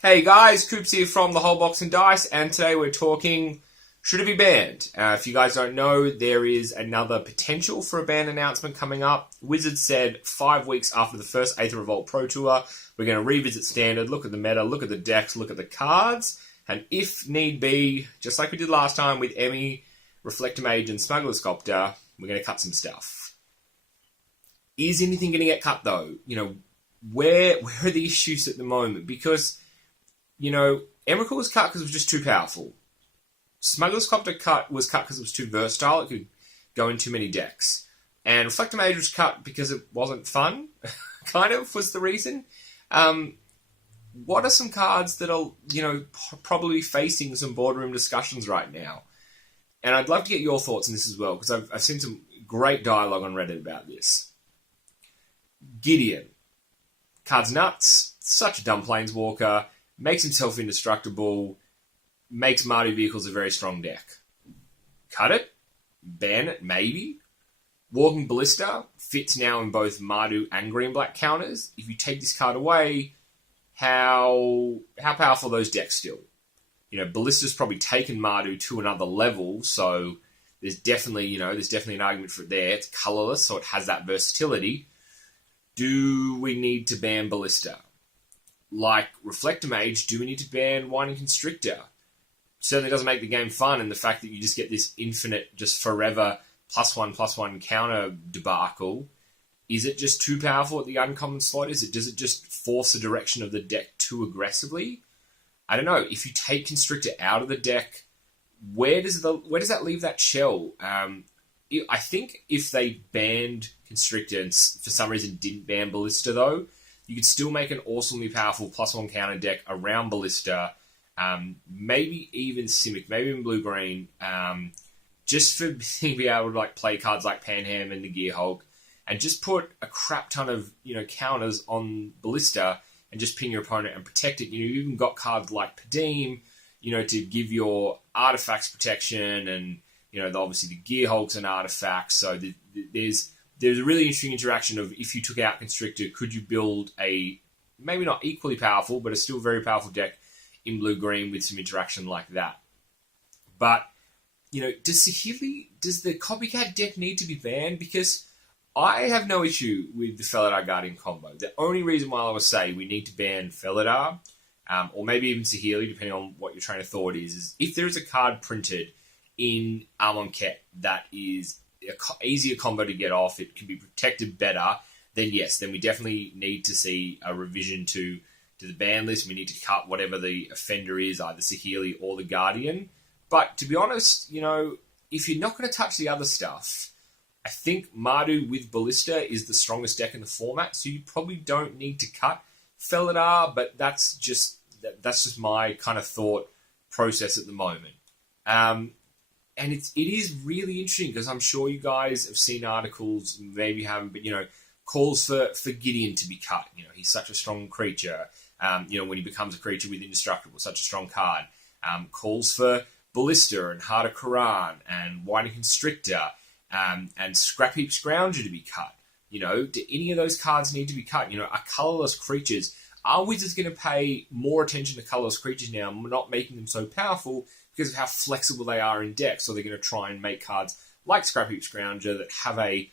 Hey guys, Coops here from the Whole Box and Dice, and today we're talking, should it be banned? If you guys don't know, there is another potential for a ban announcement coming up. Wizards said 5 weeks after the first Aether Revolt Pro Tour, we're going to revisit Standard, look at the meta, look at the decks, look at the cards, and if need be, just like we did last time with Emmy, Reflector Mage, and Smuggler's Copter, we're going to cut some stuff. Is anything going to get cut though? Where are the issues at the moment? Because Emrakul was cut because it was just too powerful. Smuggler's Copter was cut because it was too versatile. It could go in too many decks. And Reflector Mage was cut because it wasn't fun, kind of, was the reason. What are some cards that are, probably facing some boardroom discussions right now? And I'd love to get your thoughts on this as well, because I've seen some great dialogue on Reddit about this. Gideon. Card's nuts. Such a dumb planeswalker. Makes himself indestructible, makes Mardu vehicles a very strong deck. Cut it, ban it, maybe. Walking Ballista fits now in both Mardu and green-black counters. If you take this card away, how powerful are those decks still? Ballista's probably taken Mardu to another level, so there's definitely an argument for it there. It's colorless, so it has that versatility. Do we need to ban Ballista? Like Reflector Mage, do we need to ban Winding Constrictor? Certainly doesn't make the game fun, and the fact that you just get this infinite, just forever, +1/+1 counter debacle. Is it just too powerful at the uncommon slot? Does it just force the direction of the deck too aggressively? I don't know. If you take Constrictor out of the deck, where does that leave that shell? I think if they banned Constrictor and for some reason didn't ban Ballista though, you could still make an awesomely powerful +1 counter deck around Ballista, maybe even Simic, maybe even blue-green, just for being able to play cards like Panham and the Gearhulk, and just put a crap ton of counters on Ballista and just ping your opponent and protect it. You even got cards like Padeem, to give your artifacts protection, and obviously the Gearhulk's an artifact, so there's a really interesting interaction of, if you took out Constrictor, could you build a maybe not equally powerful, but a still very powerful deck in blue-green with some interaction like that? But, does the copycat deck need to be banned? Because I have no issue with the Felidar Guardian combo. The only reason why I would say we need to ban Felidar, or maybe even Saheeli, depending on what your train of thought is if there is a card printed in Amonkhet that is easier combo to get off, it can be protected better, then yes, then we definitely need to see a revision to the ban list. We need to cut whatever the offender is, either Saheeli or the Guardian. But to be honest, if you're not going to touch the other stuff, I think Mardu with Ballista is the strongest deck in the format, so you probably don't need to cut Felidar, but that's just my kind of thought process at the moment. And it is really interesting, because I'm sure you guys have seen articles, maybe you haven't, but, calls for Gideon to be cut. He's such a strong creature. When he becomes a creature with Indestructible, such a strong card. Calls for Ballista and Heart of Quran and Winding Constrictor and Scrapheap Scrounger to be cut. Do any of those cards need to be cut? Are colorless creatures... Are Wizards going to pay more attention to colorless creatures now, not making them so powerful because of how flexible they are in decks? So they're going to try and make cards like Scrapheap Scrounger that have a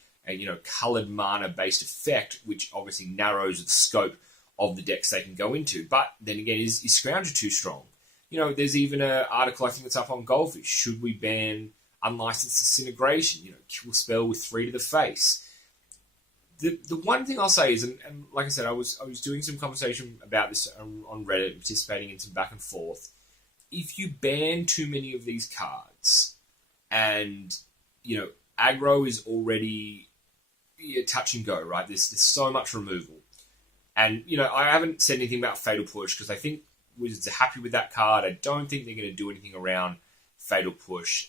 colored mana-based effect, which obviously narrows the scope of the decks they can go into. But then again, is Scrounger too strong? There's even an article I think that's up on Goldfish. Should we ban Unlicensed Disintegration? Kill spell with 3 to the face. The one thing I'll say is, and like I said, I was doing some conversation about this on Reddit, participating in some back and forth. If you ban too many of these cards, and aggro is already touch and go, right? There's so much removal, and I haven't said anything about Fatal Push because I think Wizards are happy with that card. I don't think they're going to do anything around Fatal Push.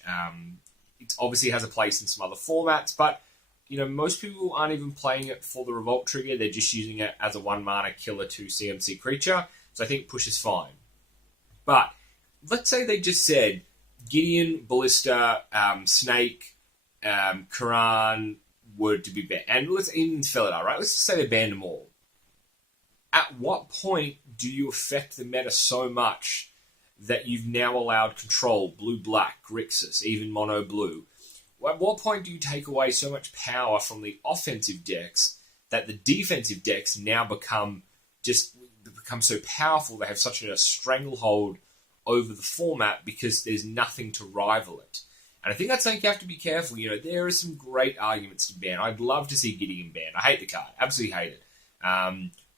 It obviously has a place in some other formats, but most people aren't even playing it for the Revolt trigger. They're just using it as a 1-mana killer 2 CMC creature. So I think Push is fine. But let's say they just said Gideon, Ballista, Snake, Quran were to be banned. And let's even Felidar, right? Let's just say they banned them all. at what point do you affect the meta so much that you've now allowed control, blue-black, Grixis, even mono-blue? At what point do you take away so much power from the offensive decks that the defensive decks now become so powerful, they have such a stranglehold over the format because there's nothing to rival it? And I think that's something you have to be careful. There are some great arguments to ban. I'd love to see Gideon banned. I hate the card. Absolutely hate it.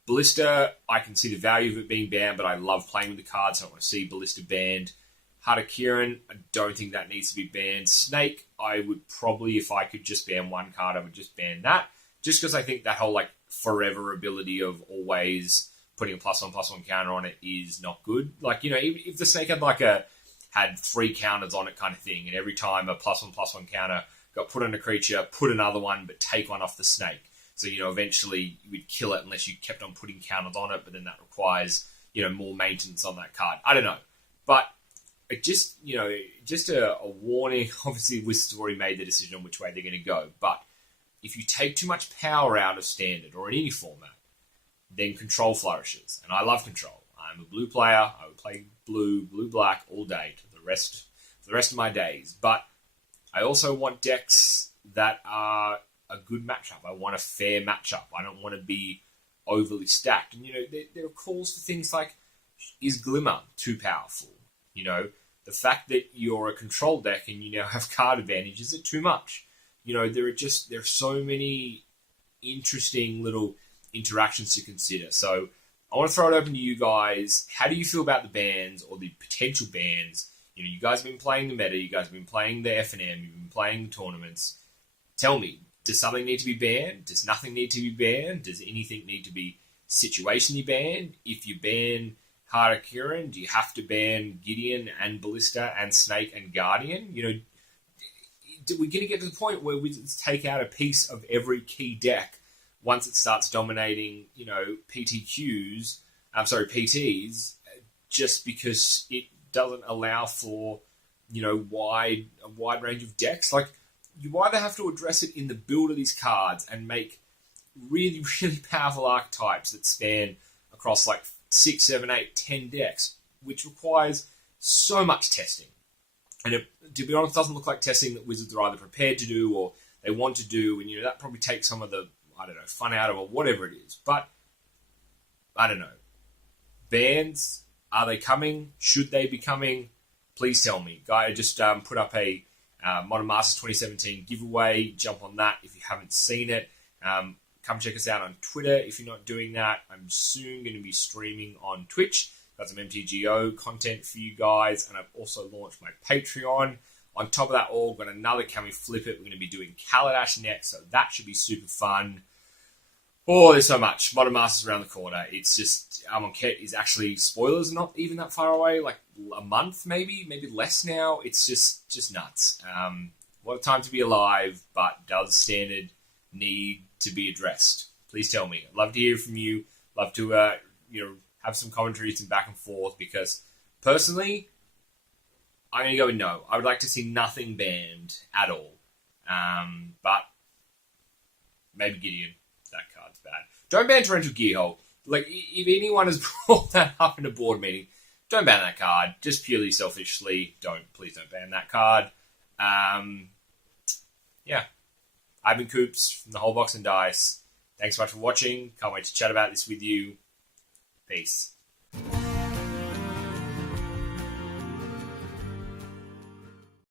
Ballista, I can see the value of it being banned, but I love playing with the cards, so I don't want to see Ballista banned. Heart of Kiran, I don't think that needs to be banned. Snake, I would probably, if I could just ban one card, I would just ban that. Just because I think that whole forever ability of always putting a +1/+1 counter on it is not good. If the Snake had 3 counters on it kind of thing, and every time a +1/+1 counter got put on a creature, put another one, but take one off the Snake. So, eventually you would kill it unless you kept on putting counters on it, but then that requires, more maintenance on that card. I don't know. But it just a warning. Obviously, Wizards have already made the decision on which way they're going to go. But if you take too much power out of Standard or in any format, then control flourishes. And I love control. I'm a blue player. I would play blue-black all day for the rest of my days. But I also want decks that are a good matchup. I want a fair matchup. I don't want to be overly stacked. And, there are calls for things like, is Glimmer too powerful? The fact that you're a control deck and you now have card advantage, is it too much? There are so many interesting little interactions to consider. So I want to throw it open to you guys. How do you feel about the bans or the potential bans? You guys have been playing the meta. You guys have been playing the FNM. You've been playing the tournaments. Tell me, does something need to be banned? Does nothing need to be banned? Does anything need to be situationally banned? If you ban Heart of Kiran, do you have to ban Gideon and Ballista and Snake and Guardian? We're going to get to the point where we take out a piece of every key deck once it starts dominating, PTs, just because it doesn't allow for, a wide range of decks. You either have to address it in the build of these cards and make really, really powerful archetypes that span across 6, 7, 8, 10 decks, which requires so much testing. And it, to be honest, doesn't look like testing that Wizards are either prepared to do or they want to do, and that probably takes some of the, fun out of it, or whatever it is. But, I don't know. Bans, are they coming? Should they be coming? Please tell me. Guy, I just put up a Modern Masters 2017 giveaway. Jump on that if you haven't seen it. Come check us out on Twitter if you're not doing that. I'm soon going to be streaming on Twitch. Got some MTGO content for you guys, and I've also launched my Patreon. On top of that all, got another Can We Flip It? We're going to be doing Kaladesh next, so that should be super fun. Oh, there's so much. Modern Masters around the corner. It's just, Amonkhet is actually, spoilers, not even that far away, a month maybe less now. It's just nuts. What a time to be alive, but does Standard need to be addressed? Please tell me. I'd love to hear from you. Love to have some commentaries and back and forth, because personally, I'm going to go with no. I would like to see nothing banned at all. But maybe Gideon. That card's bad. Don't ban Torrential Gearhulk. If anyone has brought that up in a board meeting, don't ban that card. Just purely selfishly, please don't ban that card. Yeah. I've been Coops from the Whole Box and Dice. Thanks so much for watching. Can't wait to chat about this with you. Peace.